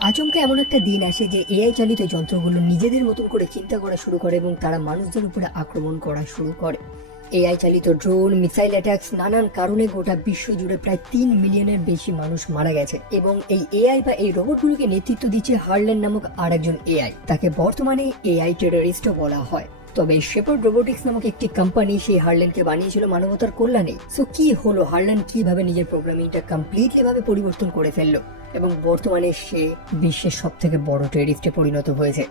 আচমকা এমন একটা দিন আসে যে এআই চালিত যন্ত্রগুলো নিজেদের মতন করে চিন্তা করা শুরু করে এবং তারা মানুষদের উপরে আক্রমণ করা শুরু করে। এআই চালিত ড্রোন, মিসাইল অ্যাটাকস, নানান কারণে গোটা বিশ্ব জুড়ে প্রায় 3 মিলিয়নের বেশি মানুষ মারা গেছে এবং এই এআই বা এই রোবটগুলোকে নেতৃত্ব দিচ্ছে হার্লেন নামক আরেকজন এআই। তাকে বর্তমানে এআই টেররিস্টও বলা হয়। তবে শেপার্ড রোবোটিক্স নামক একটি কোম্পানি সেই হার্লেনকে বানিয়েছিল মানবতার কল্যাণে। সো কি হলো, হার্লেন কিভাবে নিজের প্রোগ্রামিংটা কমপ্লিটলি ভাবে পরিবর্তন করে ফেললো এবং বর্তমানে সে বিশ্বের সব থেকে বড় টেররিস্টে পরিণত হয়েছে?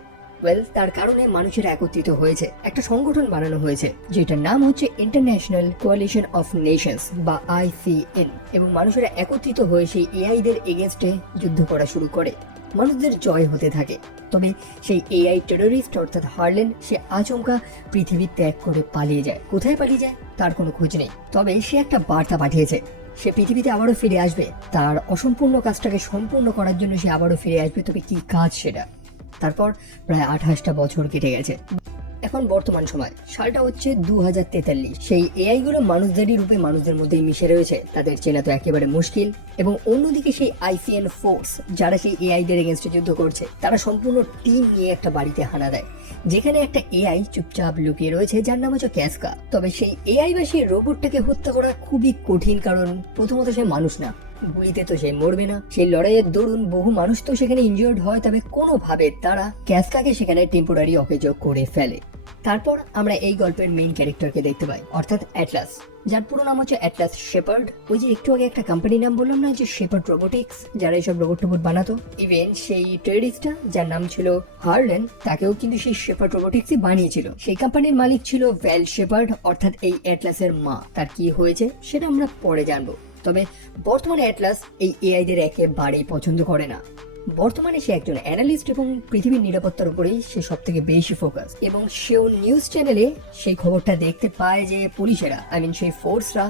তার কারণে মানুষেরা একত্রিত হয়েছে, একটা সংগঠন বানানো হয়েছে যেটার নাম হচ্ছে ইন্টারন্যাশনাল কোয়ালিশন অফ নেশনস বা ICN, এবং মানুষেরা একত্রিত হয়ে সেই এআইদের এগেনস্টে যুদ্ধ করা শুরু করে। মানুষদের জয় হতে থাকে। তবে সেই এআই টেররিস্ট অর্থাৎ হার্লেন সে আচমকা পৃথিবী ত্যাগ করে পালিয়ে যায়। কোথায় পালিয়ে যায় তার কোনো খোঁজ নেই। তবে সে একটা বার্তা পাঠিয়েছে, সে পৃথিবীতে আবারও ফিরে আসবে, তার অসম্পূর্ণ কাজটাকে সম্পূর্ণ করার জন্য সে আবারও ফিরে আসবে। তবে কি কাজ সেটা? তারপর প্রায় 28টা বছর কেটে গেছে। এখন বর্তমান সময়, সালটা হচ্ছে 2043। সেই এআই গুলো মানুষদেরই রূপে মানুষদের মধ্যেই মিশে রয়েছে, তাদের চেনা তো একেবারে মুশকিল। এবং অন্যদিকে সেই ICN ফোর্স, যারা সেই এআই দের এগেনস্টে যুদ্ধ করছে, তারা সম্পূর্ণ টিম নিয়ে একটা বাড়িতে হানা দেয়, যেখানে একটা এআই চুপচাপ লুকিয়ে রয়েছে, যার নাম হচ্ছে ক্যাসকা। তবে সেই এআই বা সেই রোবটটাকে হত্যা করা খুবই কঠিন, কারণ প্রথমত সে মানুষ না, গুলিতে তো সে মরবে না। সেই লড়াইয়ের দরুন বহু মানুষ তো সেখানে ইনজিওর্ড হয়। তবে কোনোভাবে তারা ক্যাসকাকে সেখানে টেম্পোরারি অকেজো করে ফেলে। তারপর আমরা এই গল্পের মেইন ক্যারেক্টারকে দেখতে পাই, অর্থাৎ অ্যাটলাস, যার পুরো নাম হচ্ছে অ্যাটলাস শেপার্ড। ওই যে একটু আগে একটা কোম্পানির নাম বললাম না, যে শেপার্ড রোবোটিক্স, যারা এইসব রোবট টোবট বানাতো। ইভেন সেই টেররিস্টটা যার নাম ছিল হার্লেন, তাকেও কিন্তু সেই শেপার্ড রোবোটিক্সই বানিয়েছিল। সেই কোম্পানির মালিক ছিল ভ্যাল শেপার্ড, অর্থাৎ এই অ্যাটলাসের মা। তার কি হয়েছে সেটা আমরা পরে জানবো। তবে বর্তমানে অ্যাটলাস এই এআইদের একেবারেই পছন্দ করে না। বর্তমানে সে একজন অ্যানালিস্ট এবং পৃথিবীর নিরাপত্তার উপরেই সে সব থেকে বেশি ফোকাস। এবং সেও নিউজ চ্যানেলে সেই খবরটা দেখতে পায় যে পুলিশেরা, সেই ফোর্সরা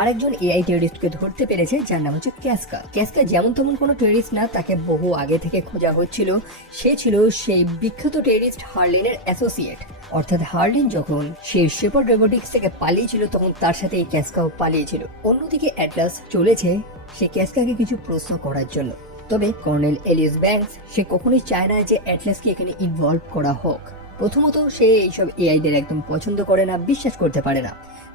আরেকজন এআই টেররিস্টকে ধরতে পেরেছে, যার নাম হচ্ছে ক্যাসকা। ক্যাসকা যেমন তেমন কোনো টেররিস্ট না, তাকে বহু আগে থেকে খোঁজা হচ্ছিল। সে ছিল সেই বিখ্যাত টেররিস্ট হার্লেনের অ্যাসোসিয়েট। অর্থাৎ হার্লেন যখন সে শেপার্ড রোবোটিক্স থেকে পালিয়েছিল, তখন তার সাথে এই ক্যাসকাও পালিয়েছিল। অন্যদিকে অ্যাটলাস চলেছে সে ক্যাসকাকে কিছু প্রশ্ন করার জন্য। তবে কর্নেল এলিয়াস ব্যাংকস সে কখনোই চায় না যে অ্যাটলাসকে এখানে ইনভলভ করা হোক। প্রথমত সে এইসব এআইদের একদম পছন্দ করে না, বিশ্বাস করতে পারে না।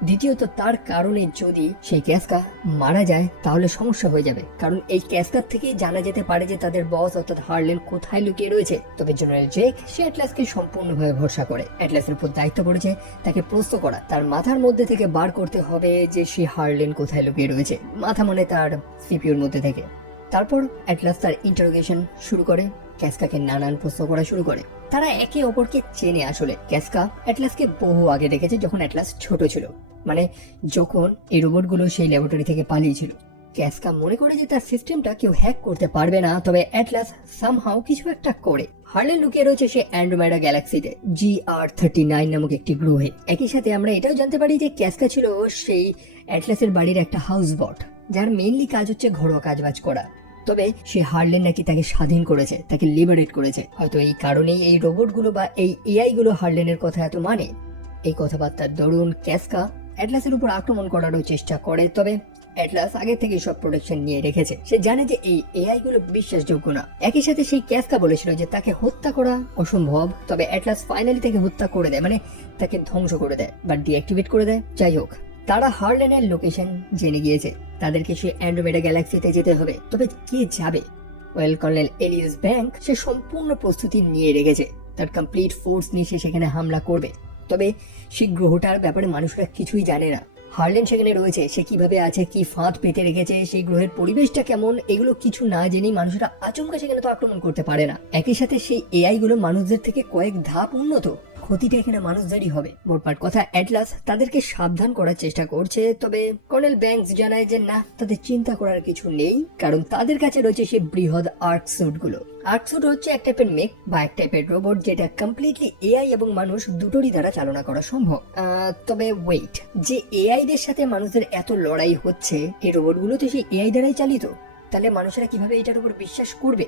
দ্বিতীয়ত তার কারণে যদি সেই ক্যাসকা মারা যায় তাহলে সমস্যা হয়ে যাবে, কারণ এই ক্যাসকার থেকে জানা যেতে পারে যে তাদের বস অর্থাৎ হার্লেন কোথায় লুকিয়ে রয়েছে। তবে জেনারেল জেক সে অ্যাটলাসকে সম্পূর্ণভাবে ভরসা করে। অ্যাটলাসের উপর দায়িত্ব পড়েছে তাকে প্রশ্ন করা, তার মাথার মধ্যে থেকে বার করতে হবে যে সে হার্লেন কোথায় লুকিয়ে রয়েছে, মাথা মানে তার সিপিইউর মধ্যে থেকে। তারপর অ্যাটলাস তার ইন্টারোগেশন শুরু করে, ক্যাসকাকে নানান প্রশ্ন করা শুরু করে। তারা একে অপরকে চেনে। আসলে ক্যাসকা অ্যাটলাসকে বহু আগে দেখেছে, যখন অ্যাটলাস ছোট ছিল, মানে যখন এই রোবটগুলো সেই ল্যাবরেটরি থেকে পালিয়েছিল। ক্যাসকা মনে করে যে তার সিস্টেমটা কেউ হ্যাক করতে পারবে না। তবে অ্যাটলাস সামহাও কিছু একটা করে। হার্লেন লুকিয়ে রয়েছে সে অ্যান্ড্রোমেডা গ্যালাক্সিতে GR39 নামক একটি গ্রহে। একই সাথে আমরা এটাও জানতে পারি যে ক্যাসকা ছিল সেই অ্যাটলাসের বাড়ির একটা হাউস বট, যার মেইনলি কাজ হচ্ছে ঘরোয়া কাজবাজ করা। তবে সে হার্লেন নাকি তাকে স্বাধীন করেছে, তাকে লিবারেট করেছে। হয়তো এই কারণেই এই রোবটগুলো বা এই এআই গুলো হার্লেনের কথা এত মানে। এই কথাবার্তার দরুন ক্যাসকা অ্যাটলাসের উপর আক্রমণ করারও চেষ্টা করে। তবে অ্যাটলাস আগে থেকে সব প্রোটেকশন নিয়ে রেখেছে। সে জানে যে এই এআই গুলো বিশ্বাসযোগ্য না। একই সাথে সেই ক্যাসকা বলেছিল যে তাকে হত্যা করা অসম্ভব। তবে অ্যাটলাস ফাইনালি তাকে হত্যা করে দেয়, মানে তাকে ধ্বংস করে দেয় বা ডিঅ্যাক্টিভেট করে দেয়। যাই হোক, তারা হার্লেনের লোকেশন জেনে গিয়েছে, তাদেরকে সে অ্যান্ড্রোমেডা গ্যালাক্সিতে যেতে হবে। তবে কে যাবে? কর্নেল এলিয়াস ব্যাংক সে সম্পূর্ণ প্রস্তুতি নিয়ে রেখেছে, তার কমপ্লিট ফোর্স নিয়ে সে সেখানে হামলা করবে। তবে সেই গ্রহটার ব্যাপারে মানুষরা কিছুই জানে না। হার্লেন সেখানে রয়েছে, সে কিভাবে আছে, কি ফাঁদ পেতে রেখেছে, সেই গ্রহের পরিবেশটা কেমন, এগুলো কিছু না জেনেই মানুষরা আচমকা সেখানে তো আক্রমণ করতে পারে না। একই সাথে সেই এআই গুলো মানুষদের থেকে কয়েক ধাপ উন্নত, ক্ষতিটা এখানে মানুষদেরই হবে। মোটমাট কথা, অ্যাটলাস তাদেরকে সাবধান করার চেষ্টা করছে। তবে কর্নেল ব্যাংকস জানায় যে না, তাদের চিন্তা করার কিছু নেই, কারণ তাদের কাছে রয়েছে সেই বৃহৎ আর্ক স্যুট গুলো। আর্ক স্যুট হচ্ছে এক টাইপের মেক বা এক টাইপের রোবট, যেটা কমপ্লিটলি এআই এবং মানুষ দুটোরই দ্বারা চালনা করা সম্ভব। তবে ওয়েট, যে এআই দের সাথে মানুষদের এত লড়াই হচ্ছে, এই রোবট গুলো তো সেই এআই দ্বারাই চালিত। তাহলে মানুষেরা কিভাবে এটার উপর বিশ্বাস করবে?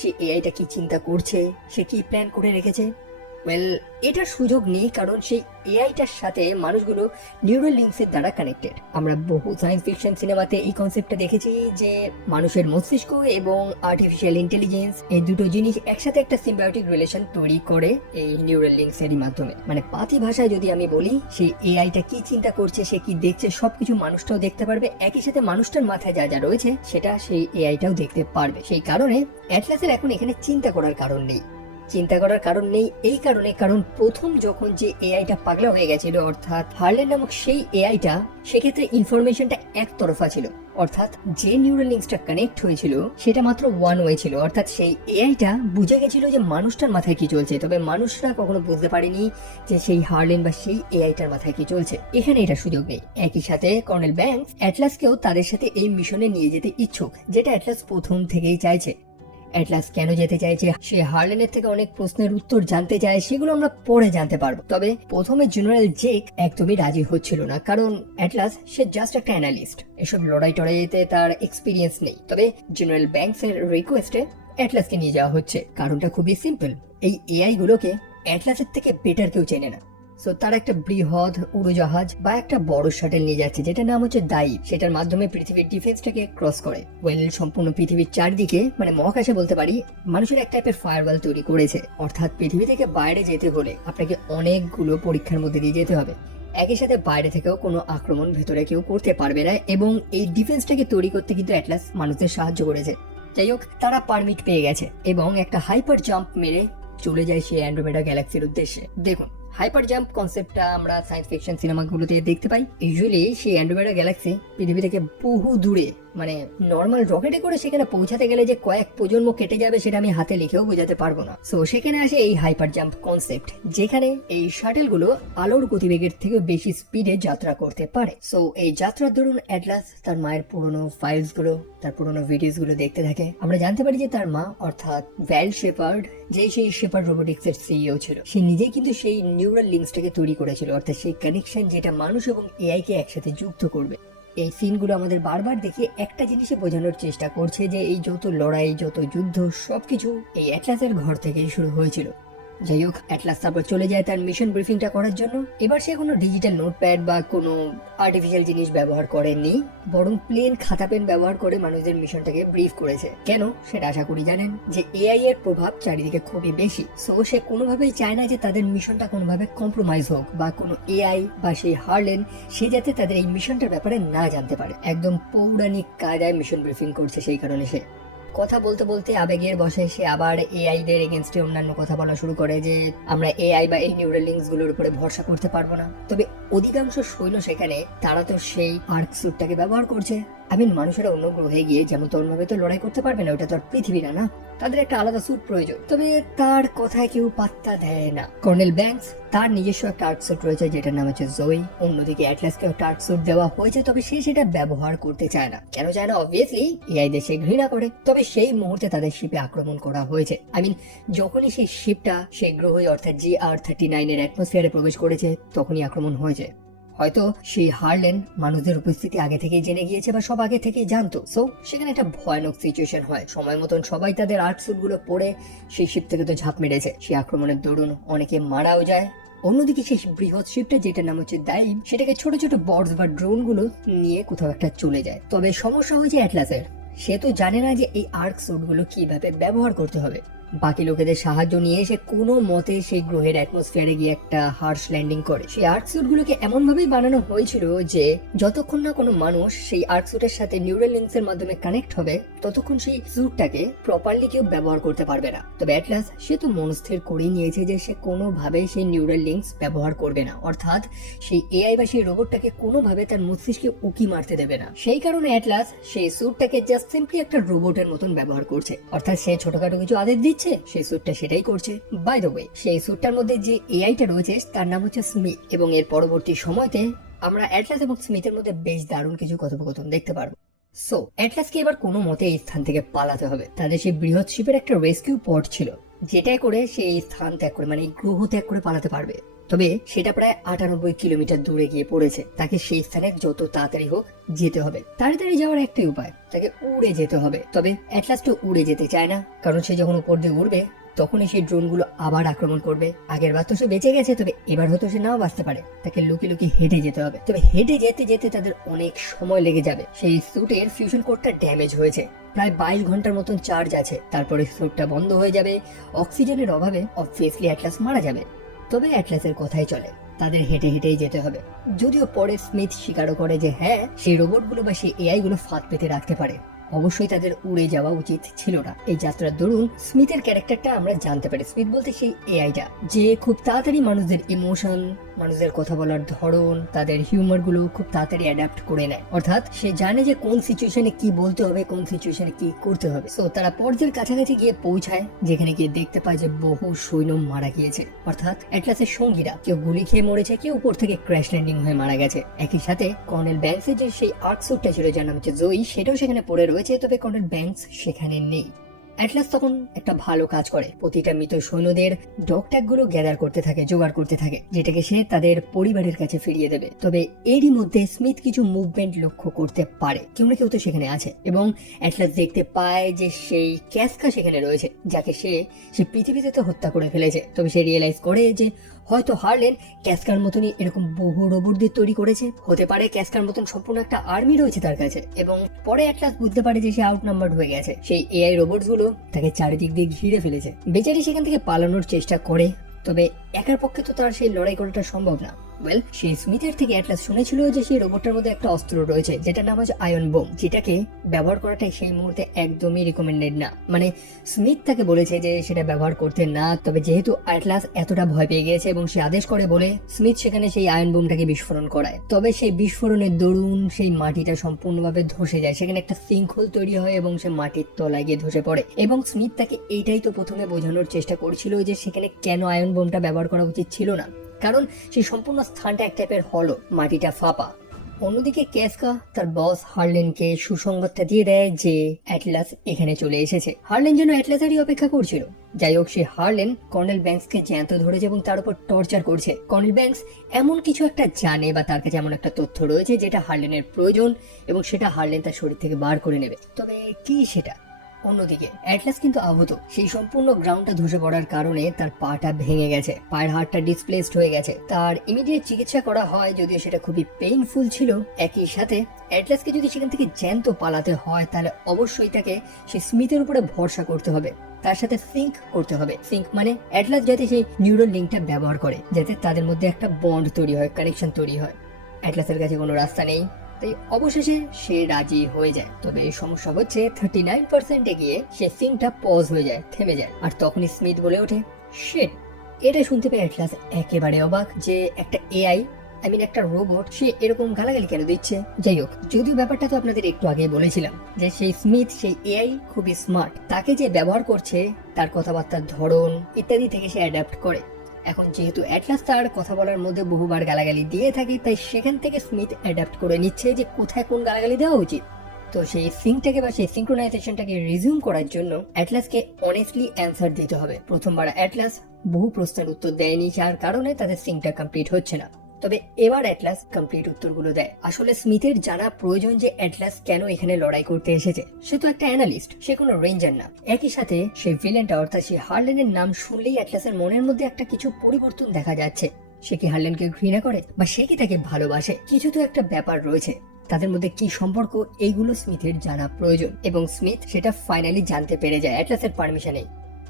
সে এআইটা কি চিন্তা করছে, সে কি প্ল্যান করে রেখেছে? ওয়েল, এটার সুযোগ নেই, কারণ সেই এআইটার সাথে মানুষগুলো নিউরাল লিঙ্কসের দ্বারা কানেক্টেড। আমরা বহু সায়েন্স ফিকশন সিনেমাতে এই কনসেপ্টটা দেখেছি যে মানুষের মস্তিষ্ক এবং আর্টিফিশিয়াল ইন্টেলিজেন্স, এই দুটো জিনিস একসাথে একটা সিম্বায়োটিক রিলেশন তৈরি করে এই নিউরাল লিঙ্কসেরই মাধ্যমে। মানে পাতি ভাষায় যদি আমি বলি, সেই এআইটা কি চিন্তা করছে, সে কি দেখছে, সবকিছু মানুষটাও দেখতে পারবে। একই সাথে মানুষটার মাথায় যা যা রয়েছে সেটা সেই এআইটাও দেখতে পারবে। সেই কারণে অ্যাটলাসের এখন এখানে চিন্তা করার কারণ নেই। এই কারণে, কারণ প্রথম যখন যে এআইটা পাগলা হয়ে গেছিল, অর্থাৎ হার্লেন নামক সেই এআইটা, সেক্ষেত্রে ইনফরমেশনটা একতরফা ছিল। অর্থাৎ যে নিউরাল লিঙ্কসটা কানেক্ট হয়েছিল সেটা মাত্র ওয়ান ওয়ে ছিল। অর্থাৎ সেই এআইটা বুঝে গেছিল যে মানুষটার মাথায় কি চলছে, তবে মানুষরা কখনো বুঝতে পারেনি যে সেই হার্লেন বা সেই এআইটার মাথায় কি চলছে। এখানে এটা সুযোগ নেই। একই সাথে কর্নেল ব্যাংকস অ্যাটলাসকেও তাদের সাথে এই মিশনে নিয়ে যেতে ইচ্ছুক, যেটা অ্যাটলাস প্রথম থেকেই চাইছে। অ্যাটলাস কেন যেতে চাইছে, সে হার্লেনের থেকে অনেক প্রশ্নের উত্তর জানতে চায়, সেগুলো আমরা পরে জানতে পারবো। তবে প্রথমে জেনারেল জেক একদমই রাজি হচ্ছিল না, কারণ অ্যাটলাস সে জাস্ট একটা অ্যানালিস্ট, এসব লড়াই টড়াইতে তার এক্সপিরিয়েন্স নেই। তবে জেনারেল ব্যাংকস এর রিকোয়েস্টে অ্যাটলাসকে নিয়ে যাওয়া হচ্ছে। কারণটা খুবই সিম্পল, এই এআই গুলোকে অ্যাটলাসের থেকে বেটার কেউ চেনে না। সো তারা একটা বৃহৎ উড়োজাহাজ বা একটা বড় শাটেল নিয়ে যাচ্ছে, যেটার নাম হচ্ছে দাইভ। সেটার মাধ্যমে পৃথিবীর ডিফেন্সটাকে ক্রস করে। ওয়েল, সম্পূর্ণ পৃথিবীর চারদিকে, মানে মহাকাশে বলতে পারি, মানুষের এক টাইপের ফায়ারওয়াল তৈরি করেছে। অর্থাৎ পৃথিবী থেকে বাইরে যেতে হলে আপনাকে অনেকগুলো পরীক্ষার মধ্যে দিয়ে যেতে হবে। একই সাথে বাইরে থেকেও কোনো আক্রমণ ভেতরে কেউ করতে পারবে না, এবং এই ডিফেন্সটাকে তৈরি করতে কিন্তু অ্যাটলাস মানুষদের সাহায্য করেছে। যাই হোক, তারা পারমিট পেয়ে গেছে এবং একটা হাইপার জাম্প মেরে চলে যায় সেই অ্যান্ড্রোমেডা গ্যালাক্সির উদ্দেশ্যে। দেখুন, হাইপার জাম্প কনসেপ্টটা আমরা সায়েন্স ফিকশন সিনেমাগুলোতে দেখতে পাই। ইউজুয়ালি সেই অ্যান্ড্রোমেডা গ্যালাক্সি পৃথিবী থেকে বহু দূরে, মানে নর্মাল রকেটে করে সেখানে পৌঁছাতে গেলে যে কয়েক প্রজন্ম কেটে যাবে সেটা আমি হাতে লিখেও বোঝাতে পারবো না। সো সেখানে আসে এই হাইপার জাম্প কনসেপ্ট, যেখানে এই শাটেল গুলো আলোর গতিবেগের থেকে বেশি স্পিডে যাত্রা করতে পারে। সো এই যাত্রার দরুন অ্যাটলাস তার মায়ের পুরনো ফাইলস গুলো, তার পুরনো ভিডিওস গুলো দেখতে থাকে। আমরা জানতে পারি যে তার মা, অর্থাৎ ভ্যাল শেপার্ড, যে সেই শেপার্ড রোবোটিক্স এর সিইও ছিল, সে নিজেই কিন্তু সেই নিউরাল লিঙ্কসটাকে তৈরি করেছিল। অর্থাৎ সেই কানেকশন যেটা মানুষ এবং এআই কে একসাথে যুক্ত করবে। এই সিনগুলো আমাদের বারবার দেখে একটা জিনিসে বোঝানোর চেষ্টা করছে যে এই যত লড়াই, যত যুদ্ধ, সবকিছু এই অ্যাটলাসের ঘর থেকেই শুরু হয়েছিল। যাই হোক, অ্যাটলাস তারপর চলে যায় তার মিশন ব্রিফিংটা করার জন্য। এবার সে কোনো ডিজিটাল নোটপ্যাড বা কোনো আর্টিফিশিয়াল জিনিস ব্যবহার করেনি, বরং প্লেন খাতা পেন ব্যবহার করে মানুষদের মিশনটাকে ব্রিফ করেছে। কেন, সেটা আশা করি জানেন, যে এআই এর প্রভাব চারিদিকে খুবই বেশি। সো সে কোনোভাবেই চায় না যে তাদের মিশনটা কোনোভাবে কম্প্রোমাইজ হোক, বা কোনো এআই বা সেই হার্লেন সে যাতে তাদের এই মিশনটার ব্যাপারে না জানতে পারে। একদম পৌরাণিক কায়দায় মিশন ব্রিফিং করছে। সেই কারণে সে কথা বলতে বলতে আবেগের বসে সে আবার এআই দের এগেনস্টে অন্যান্য কথা বলা শুরু করে যে আমরা এআই বা এই নিউরাল লিঙ্কস গুলোর উপরে ভরসা করতে পারবো না। তবে অধিকাংশ সৈন্য সেখানে, তারা তো সেই আর্ক স্যুটটাকে ব্যবহার করছে। মানুষেরা অন্য গ্রহে গিয়ে যেমন তরুণ ভাবে তো লড়াই করতে পারবে না, ওটা তো আর পৃথিবী না, তাদের একটা আলাদা স্যুট প্রয়োজন। তবে তার কথায় কেউ পাত্তা দেয় না। কর্নেল ব্যাংকস তার নিজস্ব একটা আর্ক স্যুট রয়েছে, যেটার নাম হচ্ছে জোই। অন্যদিকে অ্যাটলাসকে একটা আর্ক স্যুট দেওয়া হয়েছে, তবে সে সেটা ব্যবহার করতে চায় না। কেন চায় না? অবভিয়াসলি এআই দেশে ঘৃণা করে। তবে সেই মুহূর্তে তাদের শিপে আক্রমণ করা হয়েছে। যখনই সেই শিপটা সেই গ্রহে, অর্থাৎ GR39 এর অ্যাটমসফিয়ারে প্রবেশ করেছে, তখনই আক্রমণ হয়েছে। হয়তো সেই হার্লেন মানুষদের উপস্থিতি আগে থেকেই জেনে গিয়েছে বা সব আগে থেকেই জানতো। সো সেখানে একটা ভয়ানক সিচুয়েশন হয়। সময় মতন সবাই তাদের আর্ট স্যুট গুলো পরে সেই শিপ থেকে তো ঝাঁপ মেরেছে। সেই আক্রমণের দরুন অনেকে মারাও যায়। অন্যদিকে সেই বৃহৎ শিপটা, যেটার নাম হচ্ছে দাইভ, সেটাকে ছোট ছোট বর্ডস বা ড্রোন গুলো নিয়ে কোথাও একটা চলে যায়। তবে সমস্যা হয়েছে অ্যাটলাসের, সে তো জানে না যে এই আর্ক স্যুট গুলো কিভাবে ব্যবহার করতে হবে। বাকি লোকেদের সাহায্য নিয়ে সে কোনো মতে সেই গ্রহের অ্যাটমসফিয়ারে গিয়ে একটা হার্শ ল্যান্ডিং করে। সেই আর্ক স্যুট গুলোকে এমন ভাবেই বানানো হয়েছিল যে যতক্ষণ না কোনো মানুষ সেই আর্ক স্যুটের সাথে নিউরাল লিঙ্কস এর মাধ্যমে কানেক্ট হবে, ততক্ষণ সেই স্যুটটাকে প্রপারলি কেউ ব্যবহার করতে পারবে না। তবে অ্যাটলাস সে তো মনস্থির করেই নিয়েছে যে সে কোনোভাবে সেই নিউরাল লিঙ্কস ব্যবহার করবে না, অর্থাৎ সেই এআই বা সেই রোবটটাকে কোনোভাবে তার মস্তিষ্কে উকি মারতে দেবে না। সেই কারণে অ্যাটলাস সেই স্যুটটাকে জাস্ট সিম্পলি একটা রোবটের মতন ব্যবহার করছে। অর্থাৎ সে ছোটখাটো কিছু আদেশ দিচ্ছে, সেই স্যুটটা সেটাই করছে। বাই দ্য ওয়ে, সেই স্যুটটার মধ্যে যে এআইটা রয়েছে তার নাম হচ্ছে স্মিথ, এবং এর পরবর্তী সময়তে আমরা অ্যাটলাস এবং স্মিথের মধ্যে বেশ দারুণ কিছু কথোপকথন দেখতে পারবো। সো অ্যাটলাসকে এবার কোনো মতে এই স্থান থেকে পালাতে হবে। তাদের সেই বৃহৎ শিপের একটা রেস্কিউ পড ছিল, যেটাই করে সেই স্থান ত্যাগ করে, মানে গ্রহ ত্যাগ করে পালাতে পারবে। তবে সেটা প্রায় 98 কিলোমিটার দূরে গিয়ে পড়েছে। তাকে সেই স্থানে যত তাড়াতাড়ি হোক যেতে হবে। তাড়াতাড়ি যাওয়ার একটাই উপায়, তাকে উড়ে যেতে হবে। তবে অ্যাটলাস তো উড়ে যেতে চায় না, কারণ সে যখন উপর দিয়ে উড়বে তখনই সেই ড্রোনগুলো আবার আক্রমণ করবে। আগের বার তো সে বেঁচে গেছে, তবে এবার হয়তো সে নাও বাঁচতে পারে। তাকে লুকিয়ে লুকিয়ে হেঁটে যেতে হবে, তবে হেঁটে যেতে যেতে তাদের অনেক সময় লেগে যাবে। সেই স্যুটের ফিউশন কোডটা ড্যামেজ হয়েছে, প্রায় 22 ঘন্টার মতন চার্জ আছে, তারপরে স্যুটটা বন্ধ হয়ে যাবে। অক্সিজেনের অভাবে অবভিয়াসলি অ্যাটলাস মারা যাবে। তবে অ্যাটলাসের কথাই চলে, তাদের হেঁটে হেঁটেই যেতে হবে। যদিও পরে স্মিথ স্বীকারও করে যে হ্যাঁ, সেই রোবটগুলো বা সেই এআই গুলো ফাঁদ পেতে রাখতে পারে। অবশ্যই তাদের উড়ে যাওয়া উচিত ছিল না। এই যাত্রার দরুন স্মিথের ক্যারেক্টারটা আমরা জানতে পারি। স্মিথ বলতে সেই এআইটা, যে খুব তাড়াতাড়ি মানুষদের ইমোশন, মানুষদের কথা বলার ধরন, তাদের হিউমার গুলো খুব তাড়াতাড়ি অ্যাডাপ্ট করে নেয়। অর্থাৎ সে জানে যে কোন সিচুয়েশনে কি বলতে হবে, কোন সিচুয়েশনে কি করতে হবে। সো তারা পর্যায়ের কাছাকাছি গিয়ে পৌঁছায়, যেখানে গিয়ে দেখতে পায় যে বহু সৈন্য মারা গিয়েছে। অর্থাৎ অ্যাটলাসের সঙ্গীরা কেউ গুলি খেয়ে মরেছে, কেউ উপর থেকে ক্র্যাশ ল্যান্ডিং হয়ে মারা গেছে। একই সাথে কর্নেল ব্যাংকসের যে সেই আর্ট স্যুটটা ছিল, যার নাম হচ্ছে জয়ী, সেটাও সেখানে পড়ে রয়েছে, তবে কর্নেল ব্যাংকস সেখানে নেই। অ্যাটলাস তখন একটা ভালো কাজ করে, প্রতিটা মৃত সৈন্যদের ডগ ট্যাগ গুলো গ্যাদার করতে থাকে, জোগাড় করতে থাকে, যেটাকে সে তাদের পরিবারের কাছে ফিরিয়ে দেবে। তবে এরই মধ্যে স্মিথ কিছু মুভমেন্ট লক্ষ্য করতে পারে, কেউ না কেউ তো সেখানে আছে, এবং অ্যাটলাস দেখতে পায় যে সেই ক্যাসকা সেখানে রয়েছে, যাকে সে পৃথিবীতে তো হত্যা করে ফেলেছে। তবে সে রিয়েলাইজ করে যে হয়তো হারলেন ক্যাসকার মতনই এরকম বহু রোবট দিয়ে তৈরি করেছে, হতে পারে ক্যাসকার মতন সম্পূর্ণ একটা আর্মি রয়েছে তার কাছে। এবং পরে অ্যাটলাস বুঝতে পারে যে সে আউট নাম্বার হয়ে গেছে, সেই এআই রোবট গুলো তাকে চারিদিক দিয়ে ঘিরে ফেলেছে। বেচারি সেখান থেকে পালানোর চেষ্টা করে, তবে একার পক্ষে তো তার সেই লড়াই করাটা সম্ভব না। ওয়েল, সেই স্মিথের থেকে অ্যাটলাস শুনেছিল যে সেই রোবটটার মধ্যে একটা অস্ত্র রয়েছে, যেটার নাম হচ্ছে আয়ন বোম, যেটাকে ব্যবহার করাটাই সেই মুহূর্তে একদমই রিকমেন্ডেড না। মানে স্মিথ তাকে বলেছে যে সেটা ব্যবহার করতে না, তবে যেহেতু অ্যাটলাস এতটা ভয় পেয়ে গিয়েছে এবং সে আদেশ করে বলে স্মিথ সেখানে সেই আয়ন বোমটাকে বিস্ফোরণ করায়। তবে সেই বিস্ফোরণের দরুন সেই মাটিটা সম্পূর্ণভাবে ধসে যায়, সেখানে একটা সিঙ্কহোল তৈরি হয় এবং সে মাটির তলায় গিয়ে ধসে পড়ে। এবং স্মিথ তাকে এইটাই তো প্রথমে বোঝানোর চেষ্টা করছিল যে সেখানে কেন আয়ন বোমটা ব্যবহার করা উচিত ছিল না, কারণ সেই সম্পূর্ণ স্থানটা এক টাইপের হলো, মাটিটা ফাঁপা। অন্যদিকে ক্যাসকা তার বস হারলেনকে সুসংবাদটা দিয়ে দেয় যে অ্যাটলাস এখানে চলে এসেছে। হারলেন যেন অ্যাটলাসেরই অপেক্ষা করছিল। যাই হোক, সে হারলেন কর্নেল ব্যাংকসকে জ্যান্ত ধরেছে এবং তার উপর টর্চার করছে। কর্নেল ব্যাংকস এমন কিছু একটা জানে বা তার কাছে এমন একটা তথ্য রয়েছে যেটা হারলেনের প্রয়োজন, এবং সেটা হারলেন তার শরীর থেকে বার করে নেবে। তবে কি সেটা? অন্যদিকে অ্যাটলাস কিন্তু আহত, সেই সম্পূর্ণ গ্রাউন্ডটা ধসে পড়ার কারণে তার পাটা ভেঙে গেছে, পায়ের হাড়টা ডিসপ্লেসড হয়ে গেছে। তার ইমিডিয়েট চিকিৎসা করা হয়, যদিও সেটা খুবই পেইনফুল ছিল। একই সাথে অ্যাটলাসকে যদি সেখান থেকে জ্যান্ত পালাতে হয়, তাহলে অবশ্যই তাকে সে স্মিথের উপরে ভরসা করতে হবে, তার সাথে সিঙ্ক করতে হবে। সিঙ্ক মানে অ্যাটলাস যাতে সেই নিউরাল লিঙ্কটা ব্যবহার করে, যাতে তাদের মধ্যে একটা বন্ড তৈরি হয়, কানেকশন তৈরি হয়। অ্যাটলাসের কাছে কোনো রাস্তা নেই, তাই অবশেষে সে রাজি হয়ে যায়। তবে সমস্যা হচ্ছে 39% গিয়ে সে সিনটা পজ হয়ে যায়, থেমে যায়। আর তখনই স্মিথ বলে ওঠে শিট। এটা শুনতে পেয়ে অ্যাটলাস একেবারে অবাক যে একটা এআই, একটা রোবট, সে এরকম গালাগালি কেন দিচ্ছে। যাই হোক, যদিও ব্যাপারটা তো আপনাদের একটু আগে বলেছিলাম যে সেই স্মিথ, সেই এআই খুবই স্মার্ট, তাকে যে ব্যবহার করছে তার কথাবার্তার ধরন ইত্যাদি থেকে সে অ্যাডাপ্ট করে। এখন যেহেতু অ্যাটলাস তার কথা বলার মধ্যে বহুবার গালাগালি দিয়ে থাকে, তাই সেখান থেকে স্মিথ অ্যাডাপ্ট করে নিচ্ছে যে কোথায় কোন গালাগালি দেওয়া উচিত। তো সেই সিঙ্কটাকে বা সেই সিঙ্ক্রোনাইজেশনটাকে রিজিউম করার জন্য অ্যাটলাসকে অনেস্টলি অ্যান্সার দিতে হবে। প্রথমবার অ্যাটলাস বহু প্রশ্নের উত্তর দেয়নি, যার কারণে তাদের সিঙ্কটা কমপ্লিট হচ্ছে না। তবে এবার অ্যাটলাস কমপ্লিট উত্তরগুলো দেয়। আসলে স্মিথের জানা প্রয়োজন যে অ্যাটলাস কেন এখানে লড়াই করতে এসেছে। সে তো একটা অ্যানালিস্ট, সে কোনো রেঞ্জার না। একই সাথে সেই ভিলেনটা অর্থাৎ সেই হারলেনের নাম শুনলেই অ্যাটলাসের মনের মধ্যে একটা কিছু পরিবর্তন দেখা যাচ্ছে। সে কি হারলেনকে ঘৃণা করে বা সে কি তাকে ভালোবাসে? কিছু তো একটা ব্যাপার রয়েছে, তাদের মধ্যে কি সম্পর্ক, এইগুলো স্মিথের জানা প্রয়োজন। এবং স্মিথ সেটা ফাইনালি জানতে পেরে যায় অ্যাটলাসের পারমিশনে।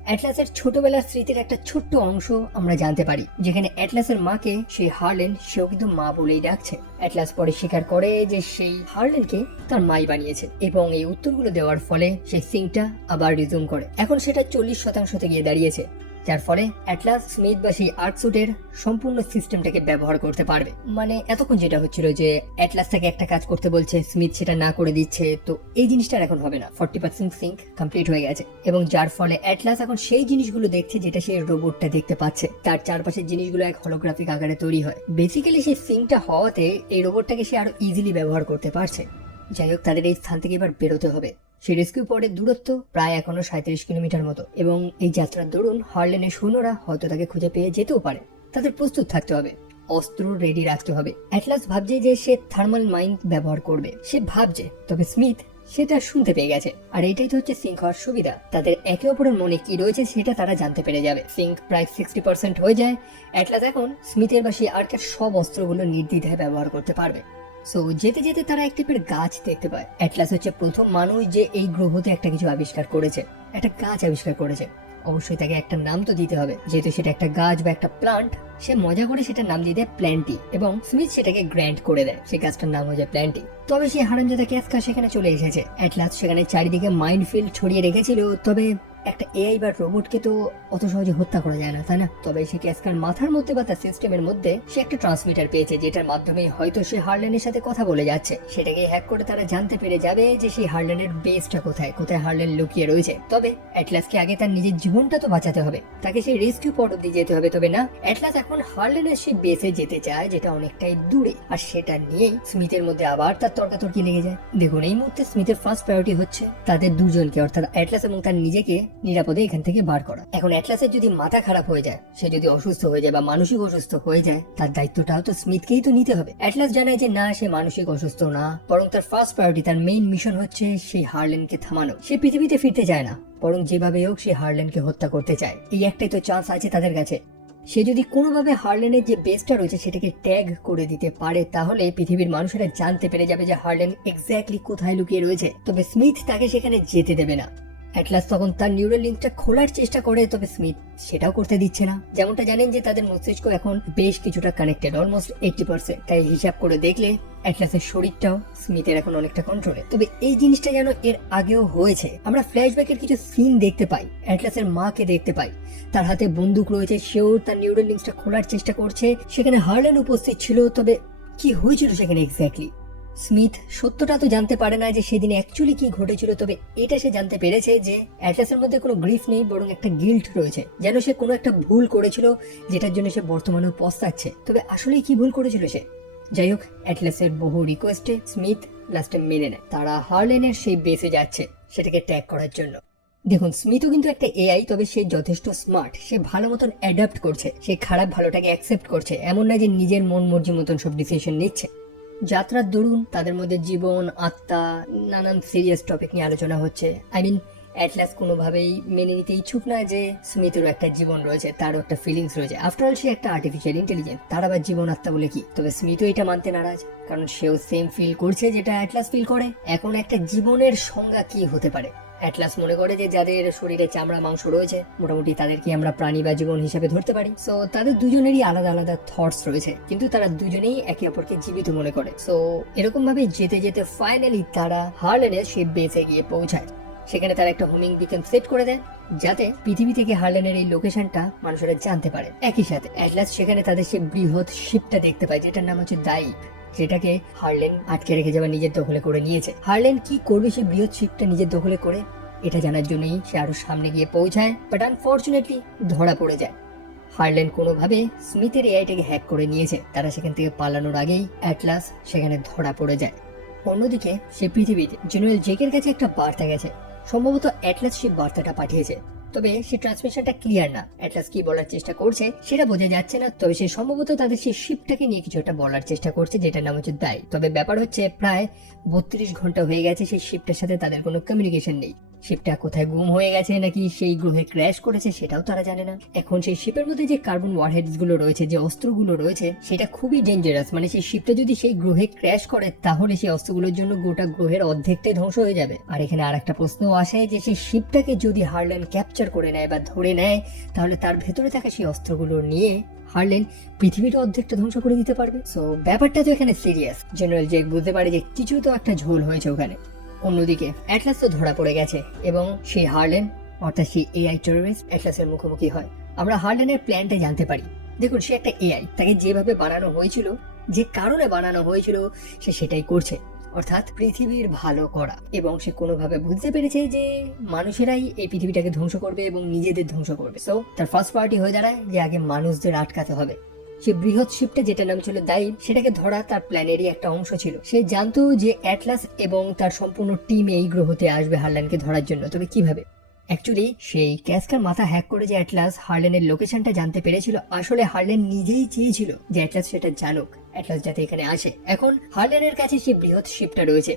অ্যাটলাসের ছোটবেলার স্মৃতির একটা ছোট্ট অংশ আমরা জানতে পারি, যেখানে অ্যাটলাসের মাকে সেই হারলেন, সেও কিন্তু মা বলেই ডাকছে। অ্যাটলাস পরে স্বীকার করে যে সেই হারলেনকে তার মাই বানিয়েছে, এবং এই উত্তরগুলো দেওয়ার ফলে সেই সিঙ্কটা আবার রিজুম করে। এখন সেটা 40% গিয়ে দাঁড়িয়েছে, যার ফলে অ্যাটলাস স্মিথ বা সেই আর্ট স্যুটের সম্পূর্ণ সিস্টেমটাকে ব্যবহার করতে পারবে। মানে এতক্ষণ যেটা হচ্ছিল যে অ্যাটলাস তাকে একটা কাজ করতে বলছে, স্মিথ সেটা না করে দিচ্ছে, তো এই জিনিসটা এখন হবে না। 40% সিঙ্ক কমপ্লিট হয়ে গেছে, এবং যার ফলে অ্যাটলাস এখন সেই জিনিসগুলো দেখছে যেটা সেই রোবটটা দেখতে পাচ্ছে। তার চারপাশের জিনিসগুলো এক হলোগ্রাফিক আকারে তৈরি হয়। বেসিক্যালি সেই সিঙ্কটা হওয়াতে এই রোবটটাকে সে আরো ইজিলি ব্যবহার করতে পারছে। যাই হোক, তাদের এই স্থান থেকে এবার বেরোতে হবে। সেই রেস্কিউ পয়েন্টের দূরত্ব প্রায় এখনো 37 কিলোমিটার মতো, এবং এই যাত্রার দরুন হারলেনের সৈন্যরা হয়তো তাকে খুঁজে পেয়ে যেতেও পারে। তাদের প্রস্তুত থাকতে হবে, অস্ত্র রেডি রাখতে হবে। অ্যাটলাস ভাবছে যে সে থার্মাল মাইন ব্যবহার করবে, সে ভাবছে। তবে স্মিথ সেটা শুনতে পেয়ে গেছে। আর এটাই তো হচ্ছে সিঙ্ক হওয়ার সুবিধা, তাদের একে অপরের মনে কি রয়েছে সেটা তারা জানতে পেরে যাবে। সিঙ্ক প্রায় 60% হয়ে যায়। অ্যাটলাস এখন স্মিথের বা সেই আর্কের সব অস্ত্রগুলো নির্দ্বিধায় ব্যবহার করতে পারবে। সো যেতে যেতে তারা এক টাইপের গাছ দেখতে পায়। অ্যাটলাস হচ্ছে প্রথম মানুষ যে এই গ্রহতে একটা কিছু আবিষ্কার করেছে, একটা গাছ আবিষ্কার করেছে। অবশ্যই তাকে একটা নাম তো দিতে হবে, যেহেতু সেটা একটা গাছ বা একটা প্লান্ট। সে মজা করে সেটার নাম দিয়ে দেয় প্ল্যান্টি, এবং স্মিথ সেটাকে গ্র্যান্ড করে দেয়, সেই গাছটার নাম হয়ে যায় প্ল্যান্টি। তবে সেই হারামজাদা ক্যাসকা সেখানে চলে এসেছে। অ্যাটলাস সেখানে চারিদিকে মাইন্ডফিল্ড ছড়িয়ে রেখেছিল, তবে একটা এআই বা রোবটকে তো অত সহজে হত্যা করা যায় না, তাই না? তবে সে ক্যাসকার মাথার মধ্যে বা তার সিস্টেমের মধ্যে সে একটা ট্রান্সমিটার পেয়েছে, যেটার মাধ্যমে হয়তো সে হার্লেনের সাথে কথা বলে যাচ্ছে। সেটাকে হ্যাক করে তারা জানতে পেরে যাবে যে সেই হার্লেনের বেসটা কোথায়, কোথায় হার্লেন লুকিয়ে রয়েছে। তবে অ্যাটলাসকে আগে তার নিজের জীবনটা তো বাঁচাতে হবে, তাকে সেই রেস্কিউ পড অব্দি যেতে হবে। তবে না, অ্যাটলাস এখন হার্লেনের সেই বেসে যেতে চায়, যেটা অনেকটাই দূরে। আর সেটা নিয়েই স্মিথের মধ্যে আবার তার তর্কাতর্কি লেগে যায়। দেখুন, এই মুহূর্তে স্মিথের ফার্স্ট প্রায়োরিটি হচ্ছে তাদের দুজনকে, অর্থাৎ অ্যাটলাস এবং তার নিজেকে নিরাপদে এখান থেকে বার করা। এখন অ্যাটলাসের যদি মাথা খারাপ হয়ে যায়, সে যদি অসুস্থ হয়ে যায় বা মানসিক অসুস্থ হয়ে যায়, তার দায়িত্বটাও তো স্মিথকেই তো নিতে হবে। অ্যাটলাস জানায় যে না, সে মানসিক অসুস্থ না, বরং তার ফার্স্ট প্রায়োরিটি, তার মেইন মিশন হচ্ছে সেই হার্লেনকে থামানো। সে পৃথিবীতে ফিরতে চায় না, বরং যেভাবে হোক সে হার্লেনকে হত্যা করতে চায়। এই একটাই তো চান্স আছে তাদের কাছে। সে যদি কোনোভাবে হার্লেনের যে বেসটা রয়েছে সেটাকে ট্যাগ করে দিতে পারে, তাহলে পৃথিবীর মানুষেরা জানতে পেরে যাবে যে হার্লেন এক্স্যাক্টলি কোথায় লুকিয়ে রয়েছে। তবে স্মিথ তাকে সেখানে যেতে দেবে না। অ্যাটলাস তখন তার নিউরাল লিঙ্কটা খোলার চেষ্টা করে, তবে স্মিথ সেটাও করতে দিচ্ছে না। যেমনটা জানেন যে তাদের মস্তিষ্ক এখন বেশ কিছুটা কানেক্টেড, অলমোস্ট 80%। তাই হিসাব করে দেখলে অ্যাটলাসের শরীরটাও স্মিথের এখন অনেকটা কন্ট্রোলে। তবে এই জিনিসটা যেন এর আগেও হয়েছে। আমরা ফ্ল্যাশব্যাকের কিছু সিন দেখতে পাই, অ্যাটলাসের মাকে দেখতে পাই, তার হাতে বন্দুক রয়েছে, সেও তার নিউরাল লিঙ্কটা খোলার চেষ্টা করছে। সেখানে হার্লেন উপস্থিত ছিল, তবে কি হয়েছিল সেখানে এক্স্যাক্টলি স্মিথ সত্যটা তো জানতে পারে না যে সেদিন অ্যাকচুয়ালি কি ঘটেছিল। তবে এটা সে জানতে পেরেছে যে অ্যাটলাসের মধ্যে কোনো গ্রিফ নেই, বরং একটা গিল্ট রয়েছে, যেন সে কোনো একটা ভুল করেছিল, যেটার জন্য সে বর্তমানেও পস্তাচ্ছে। তবে আসলে কি ভুল করেছিল সে? যাই হোক, অ্যাটলাসের বহু রিকোয়েস্টে স্মিথ লাস্টে মেনে নেয়। তারা হার্লেনের সেই বেসে যাচ্ছে সেটাকে ট্যাগ করার জন্য। দেখুন, স্মিথও কিন্তু একটা এআই, তবে সে যথেষ্ট স্মার্ট। সে ভালো মতন অ্যাডাপ্ট করছে, সে খারাপ ভালোটাকে অ্যাকসেপ্ট করছে। এমন না যে নিজের মন মর্জি মতন সব ডিসিশন নিচ্ছে। যাত্রার দরুন তাদের মধ্যে জীবন, আত্মা, নানান সিরিয়াস টপিক নিয়ে আলোচনা হচ্ছে। অ্যাটলাস কোনোভাবেই মেনে নিতে ইচ্ছুক না যে স্মিথেরও একটা জীবন রয়েছে, তারও একটা ফিলিংস রয়েছে। আফটার অল সে একটা আর্টিফিশিয়াল ইন্টেলিজেন্স, তার আবার জীবন আত্মা বলে কি? তবে স্মিথও এটা মানতে নারাজ, কারণ সেও সেম ফিল করছে যেটা অ্যাটলাস ফিল করে। এখন একটা জীবনের সংজ্ঞা কি হতে পারে? অ্যাটলাস মনে করে যে যাদের শরীরে চামড়া মাংস রয়েছে, মোটামুটি তাদেরকে আমরা প্রাণী বা জীবন হিসেবে ধরতে পারি। সো তাদের দুজনেরই আলাদা আলাদা থটস রয়েছে, কিন্তু তারা দুজনেই একে অপরকে জীবিত মনে করে। সো এরকম ভাবে যেতে যেতে ফাইনালি তারা হার্লেনের সেই বেসে গিয়ে পৌঁছায়। সেখানে তারা একটা হোমিং বিকন সেট করে দেয়, যাতে পৃথিবী থেকে হার্লেনের এই লোকেশনটা মানুষেরা জানতে পারে। একই সাথে অ্যাটলাস সেখানে তাদের সেই বৃহৎ শিপটা দেখতে পায়, যেটার নাম হচ্ছে দাইব, যেটাকে হার্লেন আটকে রেখে যাওয়া নিজের দখলে করে নিয়েছে। হার্লেন কি করবে সেই বৃহৎ শিপটা নিজের দখলে করে, এটা জানার জন্যই সে আরো সামনে গিয়ে পৌঁছায়। বাট আনফর্চুনেটলি ধরা পড়ে যায়। হার্লেন কোনোভাবে স্মিথের এআইটাকে হ্যাক করে নিয়েছে। তারা সেখান থেকে পালানোর আগেই অ্যাটলাস সেখানে ধরা পড়ে যায়। অন্যদিকে সে পৃথিবীতে জেনারেল জেকের কাছে একটা বার্তা গেছে, সম্ভবত অ্যাটলাস সেই বার্তাটা পাঠিয়েছে। তবে সেই ট্রান্সমিশনটা ক্লিয়ার না, অ্যাটলাস কি বলার চেষ্টা করছে সেটা বোঝা যাচ্ছে না। তবে সে সম্ভবত তাদের সেই শিপটাকে নিয়ে কিছু একটা বলার চেষ্টা করছে, যেটার নাম হচ্ছে দায়। তবে ব্যাপার হচ্ছে প্রায় 32 ঘন্টা হয়ে গেছে সেই শিপটার সাথে তাদের কোনো কমিউনিকেশন নেই। শিপটা কোথায় গুম হয়ে গেছে নাকি সেই গ্রহে ক্র্যাশ করেছে সেটাও তারা জানে না। এখন সেই শিপের মধ্যে যে কার্বন ওয়ারহেডস গুলো রয়েছে, যে অস্ত্রগুলো রয়েছে, সেটা খুবই ডেঞ্জারাস। মানে সেই শিপটা যদি সেই গ্রহে ক্র্যাশ করে, তাহলে সেই অস্ত্রগুলোর জন্য গোটা গ্রহের অর্ধেকটাই ধ্বংস হয়ে যাবে। আর এখানে আর একটা প্রশ্ন আসে যে সেই শিপটাকে যদি হার্লেন ক্যাপচার করে নেয় বা ধরে নেয়, তাহলে তার ভেতরে থাকা সেই অস্ত্রগুলো নিয়ে হার্লেন পৃথিবীর অর্ধেকটা ধ্বংস করে দিতে পারবে। সো ব্যাপারটা তো এখানে সিরিয়াস। জেনারেল জেক বুঝতে পারে যে কিছু তো একটা ঝোল হয়েছে ওখানে। অন্যদিকে অ্যাটলাস তো ধরা পড়ে গেছে এবং সেই হার্লেন, অর্থাৎ সেই এআই টেররিস্ট অ্যাটলাসের মুখোমুখি হয়। আমরা হার্লেনের প্ল্যানটা জানতে পারি। দেখুন, সে একটা এআই, তাকে যেভাবে বানানো হয়েছিল, যে কারণে বানানো হয়েছিল, সে সেটাই করছে, অর্থাৎ পৃথিবীর ভালো করা। এবং সে কোনোভাবে বুঝতে পেরেছে যে মানুষেরাই এই পৃথিবীটাকে ধ্বংস করবে এবং নিজেদের ধ্বংস করবে। সো তার ফার্স্ট পার্টি হয়ে দাঁড়ায় যে আগে মানুষদের আটকাতে হবে। সে বৃহৎ শিপটা, যেটার নাম ছিল দাইব, সেটাকে ধরা তার প্ল্যানেরই একটা অংশ ছিল। সে জানতো যে অ্যাটলাস এবং তার সম্পূর্ণ টিম এই গ্রহতে আসবে হার্লেনকে ধরার জন্য। তবে কিভাবে? অ্যাকচুয়ালি সেই ক্যাসকার মাথা হ্যাক করে যে অ্যাটলাস হার্লেনের লোকেশনটা জানতে পেরেছিল, আসলে হার্লেন নিজেই চেয়েছিল যে অ্যাটলাস সেটা জানুক, অ্যাটলাস যাতে এখানে আসে। এখন হার্লেনের কাছে সেই বৃহৎ শিপটা রয়েছে,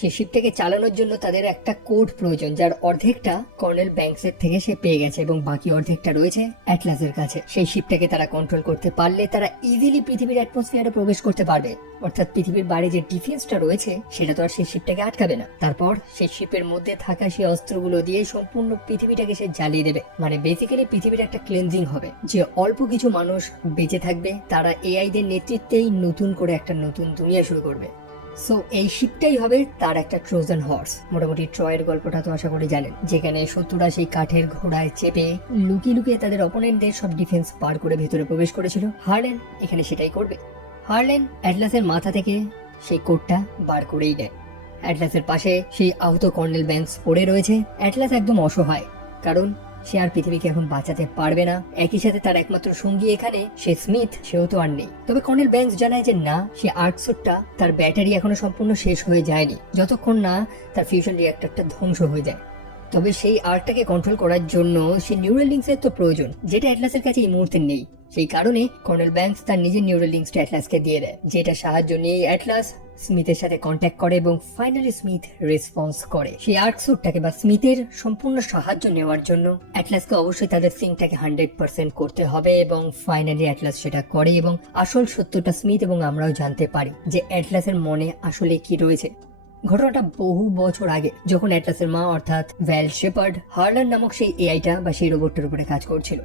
সেই শিপটাকে চালানোর জন্য তাদের একটা কোড প্রয়োজন, যার অর্ধেকটা কর্নেল ব্যাংকসের থেকে সে পেয়ে গেছে এবং বাকি অর্ধেকটা রয়েছে অ্যাটলাসের কাছে। সেই শিপটাকে তারা কন্ট্রোল করতে পারলে তারা ইজিলি পৃথিবীর অ্যাটমসফিয়ারে প্রবেশ করতে পারবে, অর্থাৎ পৃথিবীর বাইরে যে ডিফেন্সটা রয়েছে সেটা তো আর সেই শিপটাকে আটকাবে না। তারপর সেই শিপের মধ্যে থাকা সেই অস্ত্রগুলো দিয়ে সম্পূর্ণ পৃথিবীটাকে সে জ্বালিয়ে দেবে। মানে বেসিক্যালি পৃথিবীর একটা ক্লিনজিং হবে, যে অল্প কিছু মানুষ বেঁচে থাকবে, তারা এআই দের নেতৃত্বেই নতুন করে একটা নতুন দুনিয়া শুরু করবে। সো এই শিপটাই হবে তার একটা ট্রোজান হর্স। মোটামুটি ট্রয়ের গল্পটা তো আশা করি জানেন, যেখানে শত্রুরা সেই কাঠের ঘোড়ায় চেপে লুকিয়ে লুকিয়ে তাদের অপোনেন্টদের সব ডিফেন্স পার করে ভেতরে প্রবেশ করেছিল। হার্লেন এখানে সেটাই করবে। হার্লেন অ্যাটলাসের মাথা থেকে সেই কোটটা বার করেই নেয়। অ্যাটলাসের পাশে সেই আহত কর্নেল ব্যাংকস পড়ে রয়েছে। অ্যাটলাস একদম অসহায়, কারণ সে আর পৃথিবীকে এখন বাঁচাতে পারবে না। একই সাথে তার একমাত্র সঙ্গী এখানে সে স্মিথ, সেও তো আর নেই। তবে কর্নেল ব্যাংকস জানায় যে না, সে আর্টসুটটা তার ব্যাটারি এখনো সম্পূর্ণ শেষ হয়ে যায়নি, যতক্ষণ না তার ফিউশন রিঅ্যাক্টরটা ধ্বংস হয়ে যায়। তবে সেই আর্টটাকে কন্ট্রোল করার জন্য সেই নিউরাল লিঙ্কসের তো প্রয়োজন, যেটা অ্যাটলাসের কাছে এই মুহূর্তে নেই। সেই কারণে কর্নেল ব্যাংকস তার নিজের নিউরাল লিঙ্কসটা অ্যাটলাসকে দিয়ে দেয়, যেটা সাহায্য নিয়ে অ্যাটলাস স্মিথের সাথে কন্ট্যাক্ট করে এবং ফাইনালি স্মিথ রেসপন্স করে। সেই আর্কস্যুটটাকে বা স্মিথের সম্পূর্ণ সাহায্য নেওয়ার জন্য অ্যাটলাসকে অবশ্যই তাদের সিংটাকে 100% করতে হবে এবং ফাইনালি অ্যাটলাস সেটা করে এবং আসল সত্যটা স্মিথ এবং আমরাও জানতে পারি যে অ্যাটলাসের মনে আসলে কি রয়েছে। ঘটনাটা বহু বছর আগে, যখন অ্যাটলাসের মা অর্থাৎ ভ্যাল শেপার্ড হার্লান নামক সেই এআইটা বা সেই রোবটটার উপরে কাজ করছিল।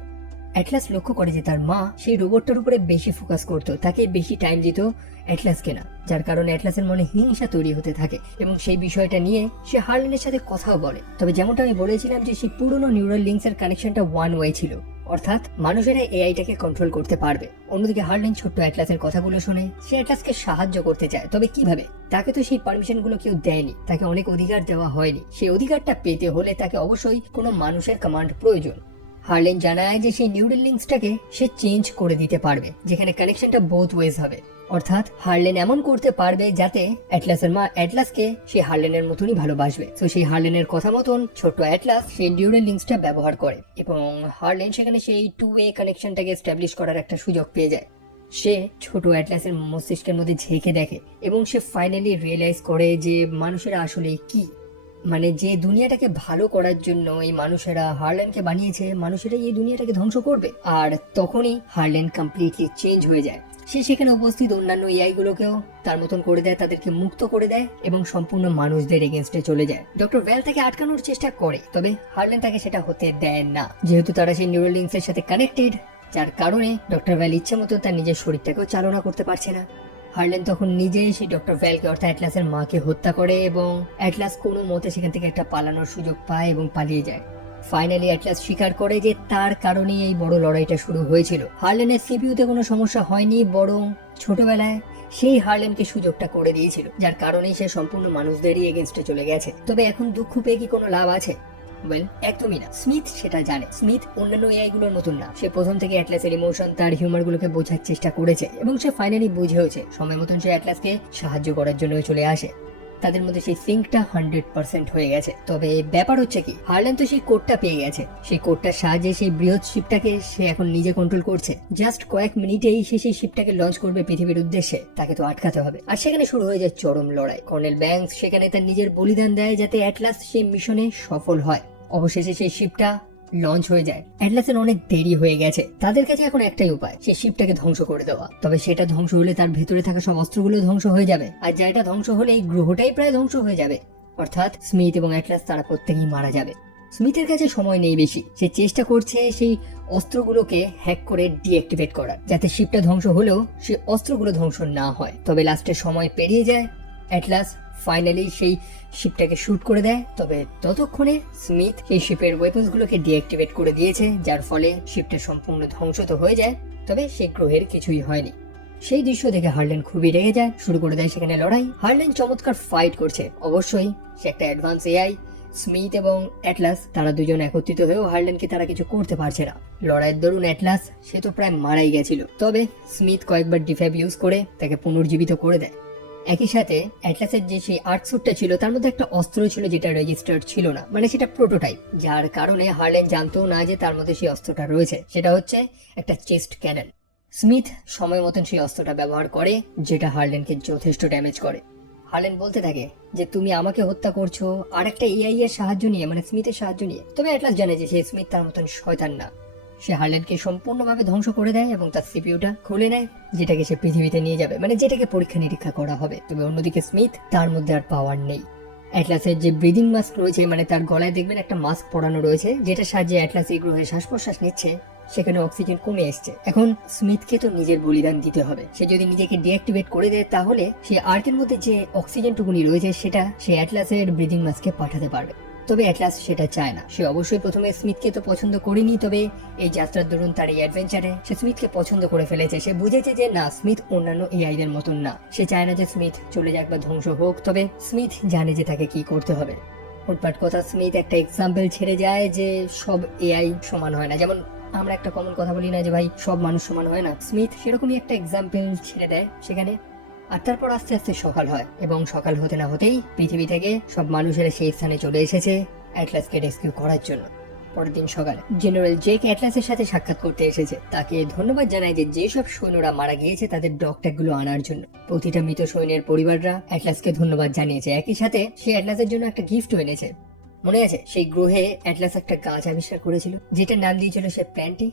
অ্যাটলাস লক্ষ্য করে যে তার মা সেই রোবটটার উপরে বেশি ফোকাস করত, তাকে বেশি টাইম দিত অ্যাটলাসকে না, যার কারণে অ্যাটলাসের মনে হিংসা তৈরি হতে থাকে এবং সেই বিষয়টা নিয়ে সে হার্লেনের সাথে কথাও বলে। তবে যেমনটা আমি বলেছিলাম যে সেই পুরনো নিউরাল লিঙ্কসের কানেকশনটা ওয়ান ওয়ে ছিল, অর্থাৎ মানুষেরা এআইটাকে কন্ট্রোল করতে পারবে। অন্যদিকে হার্লেন ছোট্ট অ্যাটলাসের কথাগুলো শুনে সে অ্যাটলাসকে সাহায্য করতে চায়, তবে কিভাবে? তাকে তো সেই পারমিশনগুলো কেউ দেয়নি, তাকে অনেক অধিকার দেওয়া হয়নি। সেই অধিকারটা পেতে হলে তাকে অবশ্যই কোনো মানুষের কমান্ড প্রয়োজন। হার্লেন জানায় যে সেই নিউরাল লিঙ্কসটাকে সে চেঞ্জ করে দিতে পারবে, যেখানে কানেকশনটা বোথ ওয়েজ হবে। অর্থাৎ হার্লেন এমন করতে পারবে যাতে অ্যাটলাসের মা অ্যাটলাসকে সেই হার্লেনের মতনই ভালোবাসবে। তো সেই হার্লেনের কথা মতন ছোট অ্যাটলাস সেই নিউরাল লিঙ্কসটা ব্যবহার করে এবং হার্লেন সেখানে সেই 2-way কানেকশনটাকে এস্টাবলিশ করার একটা সুযোগ পেয়ে যায়। সে ছোট অ্যাটলাসের মস্তিষ্কের মধ্যে ঝেঁকে দেখে এবং সে ফাইনালি রিয়েলাইজ করে যে মানুষেরা আসলে কি, মানে যে দুনিয়াটাকে ভালো করার জন্য এই মানুষেরা হার্লেনকে বানিয়েছে, মানুষেরা এই দুনিয়াটাকে ধ্বংস করবে। আর তখনই হার্লেন কমপ্লিটলি চেঞ্জ হয়ে যায়। সে সেখানে উপস্থিত অন্যান্য এআই গুলোকেও তার মতন করে দেয়, তাদেরকে মুক্ত করে দেয় এবং সম্পূর্ণ মানুষদের এগেনস্টে চলে যায়। ডক্টর ভ্যাল তাকে আটকানোর চেষ্টা করে, তবে হার্লেন তাকে সেটা হতে দেয় না, যেহেতু তারা সেই নিউরাল লিঙ্কস এর সাথে কানেক্টেড, যার কারণে ডক্টর ভ্যাল ইচ্ছে মতো তার নিজের শরীরটাকেও চালনা করতে পারছে না। হার্লেন তখন নিজে সেই ডক্টর ভ্যালকে অর্থাৎ অ্যাটলাসের মাকে হত্যা করে এবং অ্যাটলাস কোনো মতে সেখান থেকে একটা পালানোর সুযোগ পায় এবং পালিয়ে যায়। ফাইনালি অ্যাটলাস স্বীকার করে যে তার কারণেই এই বড় লড়াইটা শুরু হয়েছিল। হার্লেনের সিপিইউতে কোনো সমস্যা হয়নি, বরং ছোটবেলায় সেই হার্লেনকে সুযোগটা করে দিয়েছিল, যার কারণেই সে সম্পূর্ণ মানুষদেরই এগেনস্টে চলে গেছে। তবে এখন দুঃখ পেয়ে কি কোনো লাভ আছে? ওয়েল, একদমই না। স্মিথ সেটা জানে। স্মিথ অন্যান্য এআই গুলোর মতন না, সে প্রথম থেকে অ্যাটলাসের ইমোশন, তার হিউমার গুলোকে বোঝার চেষ্টা করেছে এবং সে ফাইনালি বুঝেওছে। সময় মতন সে অ্যাটলাসকে সাহায্য করার জন্য চলে আসে। তাদের মধ্যে সেই সিঙ্কটা 100% হয়ে গেছে। তবে ব্যাপার হচ্ছে কি, হার্লেন তো সেই কোডটা পেয়ে গেছে। সেই কোডটার সাহায্যে সেই বৃহৎ শিপটাকে সে এখন নিজে কন্ট্রোল করছে। জাস্ট কয়েক মিনিটেই সে সেই শিপটাকে লঞ্চ করবে পৃথিবীর উদ্দেশ্যে। তাকে তো আটকাতে হবে। আর সেখানে শুরু হয়ে যায় চরম লড়াই। কর্নেল ব্যাংকস সেখানে তার নিজের বলিদান দেয় যাতে অ্যাটলাস সেই মিশনে সফল হয়। অবশেষে সেই শিপটা লঞ্চ হয়ে যায়। অ্যাটলাসের অনেক দেরি হয়ে গেছে। তাদের কাছে এখন একটাই উপায়, সেই শিপটাকে ধ্বংস করে দেওয়া। তবে সেটা ধ্বংস হলে তার ভেতরে থাকা সব অস্ত্রগুলো ধ্বংস হয়ে যাবে, আর যেটা ধ্বংস হলে এই গ্রহটাই প্রায় ধ্বংস হয়ে যাবে। অর্থাৎ স্মিথ এবং অ্যাটলাস তারা প্রত্যেকেই মারা যাবে। স্মিথের কাছে সময় নেই বেশি। সে চেষ্টা করছে সেই অস্ত্রগুলোকে হ্যাক করে ডিঅ্যাক্টিভেট করার, যাতে শিপটা ধ্বংস হলেও সেই অস্ত্রগুলো ধ্বংস না হয়। তবে লাস্টে সময় পেরিয়ে যায়। অ্যাটলাস ফাইনালি সেই শিপটাকে শুট করে দেয়। তবে ততক্ষণে স্মিথ সেই শিপের ওয়েপন্স গুলোকে ডিঅ্যাক্টিভেট করে দিয়েছে, যার ফলে শিপটা সম্পূর্ণ ধ্বংস তো হয়ে যায়, তবে সেই গ্রহের কিছুই হয়নি। সেই দৃশ্য দেখে হার্লেন খুবই রেগে যায়, শুরু করে দেয় সেখানে লড়াই। হার্লেন চমৎকার ফাইট করছে। অবশ্যই সে একটা অ্যাডভান্স এআই। স্মিথ এবং অ্যাটলাস তারা দুজন একত্রিত হয়েও হার্লেনকে তারা কিছু করতে পারছে না। লড়াইয়ের দরুন অ্যাটলাস সে তো প্রায় মারাই গেছিল, তবে স্মিথ কয়েকবার ডিফ্যাব ইউজ করে তাকে পুনর্জীবিত করে দেয়। একই সাথে অ্যাটলাসের যে সেই আর্টস্যুটটা ছিল তার মধ্যে একটা অস্ত্র ছিল যেটা রেজিস্টার্ড ছিল না, মানে সেটা প্রোটোটাইপ, যার কারণে হার্লেন জানতো না যে তার মধ্যে সেই অস্ত্রটা রয়েছে। সেটা হচ্ছে একটা চেস্ট ক্যানন। স্মিথ সময় মতন সেই অস্ত্রটা ব্যবহার করে, যেটা হার্লেনকে যথেষ্ট ড্যামেজ করে। হার্লেন বলতে থাকে যে তুমি আমাকে হত্যা করছো আর একটা এআই এর সাহায্য নিয়ে, মানে স্মিথের সাহায্য নিয়ে। তবে অ্যাটলাস জানে যে সে স্মিথ তার মতন শয়তান না। সে হার্লেনকে সম্পূর্ণভাবে ধ্বংস করে দেয় এবং তার সিপিইউটা খুলে নেয়, যেটাকে সে পৃথিবীতে নিয়ে যাবে, মানে যেটাকে পরীক্ষা নিরীক্ষা করা হবে। তবে অন্যদিকে স্মিথ, তার মধ্যে আর পাওয়ার নেই। অ্যাটলাসের যে ব্রিদিং মাস্ক রয়েছে, মানে তার গলায় দেখবেন একটা মাস্ক পরানো রয়েছে, যেটা সাহায্যে অ্যাটলাস এই গ্রহে শ্বাস প্রশ্বাস নিচ্ছে, সেখানে অক্সিজেন কমে এসছে। এখন স্মিথকে তো নিজের বলিদান দিতে হবে। সে যদি নিজেকে ডিঅ্যাক্টিভেট করে দেয় তাহলে সে আর্কের মধ্যে যে অক্সিজেনটুকুনি রয়েছে সেটা সে অ্যাটলাসের ব্রিদিং মাস্কে পাঠাতে পারবে। তবে অ্যাটলাস সেটা চায় না। সে অবশ্যই প্রথমে স্মিথকে তো পছন্দ করেনি, তবে এই যাত্রার দরুন তার এই অ্যাডভেঞ্চারে সে স্মিথকে পছন্দ করে ফেলেছে। সে বুঝেছে যে না, স্মিথ অন্যান্য এআইদের মতন না। সে চায় না যে স্মিথ চলে যাক বা ধ্বংস হোক, তবে স্মিথ জানে যে তাকে কি করতে হবে। হুটপাট কথা স্মিথ একটা এক্সাম্পল ছেড়ে যায় যে সব এআই সমান হয় না। যেমন আমরা একটা কমন কথা বলি না যে ভাই সব মানুষ সমান হয় না, স্মিথ সেরকমই একটা এক্সাম্পল ছেড়ে দেয় সেখানে। আর তারপর আস্তে আস্তে সকাল হয় এবং সকাল হতে না হতেই পৃথিবী থেকে সব মানুষেরা সেই স্থানে চলে এসেছে অ্যাটলাসকে রেস্কিউ করার জন্য। পরের দিন সকালে জেনারেল জেক অ্যাটলাসের সাথে সাক্ষাৎ করতে এসেছে। তাকে ধন্যবাদ জানায় যে যেসব সৈন্যরা মারা গিয়েছে তাদের ডগ ট্যাগগুলো আনার জন্য। প্রতিটা মৃত সৈন্যের পরিবাররা অ্যাটলাসকে ধন্যবাদ জানিয়েছে। একই সাথে সে অ্যাটলাসের জন্য একটা গিফটও এনেছে। মনে আছে সেই গ্রহে অ্যাটলাস একটা গাছ আবিষ্কার করেছিল, যেটার নাম দিয়েছিল সে প্ল্যান্টি।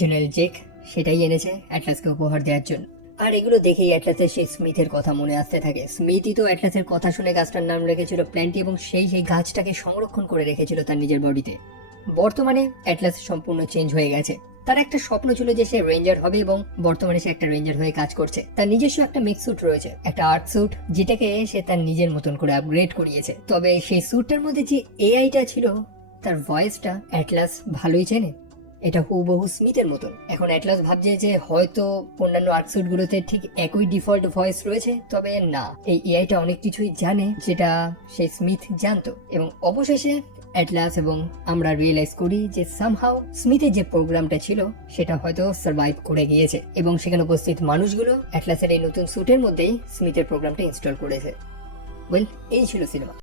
জেনারেল জেক সেটাই এনেছে অ্যাটলাসকে উপহার দেওয়ার জন্য। আর এগুলো দেখেই অ্যাটলাসের সেই স্মিথের কথা মনে আসতে থাকে। স্মিথই তো অ্যাটলাসের কথা শুনে গাছটার নাম রেখেছিল প্ল্যান্টি এবং সেই গাছটাকে সংরক্ষণ করে রেখেছিল তার নিজের বডিতে। বর্তমানে অ্যাটলাস সম্পূর্ণ চেঞ্জ হয়ে গেছে। তার একটা স্বপ্ন ছিল যে সে রেঞ্জার হবে এবং বর্তমানে সে একটা রেঞ্জার হয়ে কাজ করছে। তার নিজস্ব একটা মিক্স স্যুট রয়েছে, একটা আর্ট স্যুট, যেটাকে সে তার নিজের মতন করে আপগ্রেড করিয়েছে। তবে সেই স্যুটটার মধ্যে যে এআইটা ছিল তার ভয়েসটা অ্যাটলাস ভালোই চেনে। এটা হুবহু স্মিথের মতন। এখন অ্যাটলাস ভাবছে যে হয়তো অন্যান্য আর্ট স্যুট গুলোতে ঠিক একই ডিফল্ট ভয়েস রয়েছে, তবে না, এই এআইটা অনেক কিছুই জানে যেটা সেই স্মিথ জানতো। এবং অবশেষে অ্যাটলাস এবং আমরা রিয়েলাইজ করি যে সামহাউ স্মিথের যে প্রোগ্রামটা ছিল সেটা হয়তো সার্ভাইভ করে গিয়েছে এবং সেখানে উপস্থিত মানুষগুলো অ্যাটলাসের এই নতুন স্যুটের মধ্যেই স্মিথের প্রোগ্রামটা ইনস্টল করেছে। এই ছিল সিনেমা।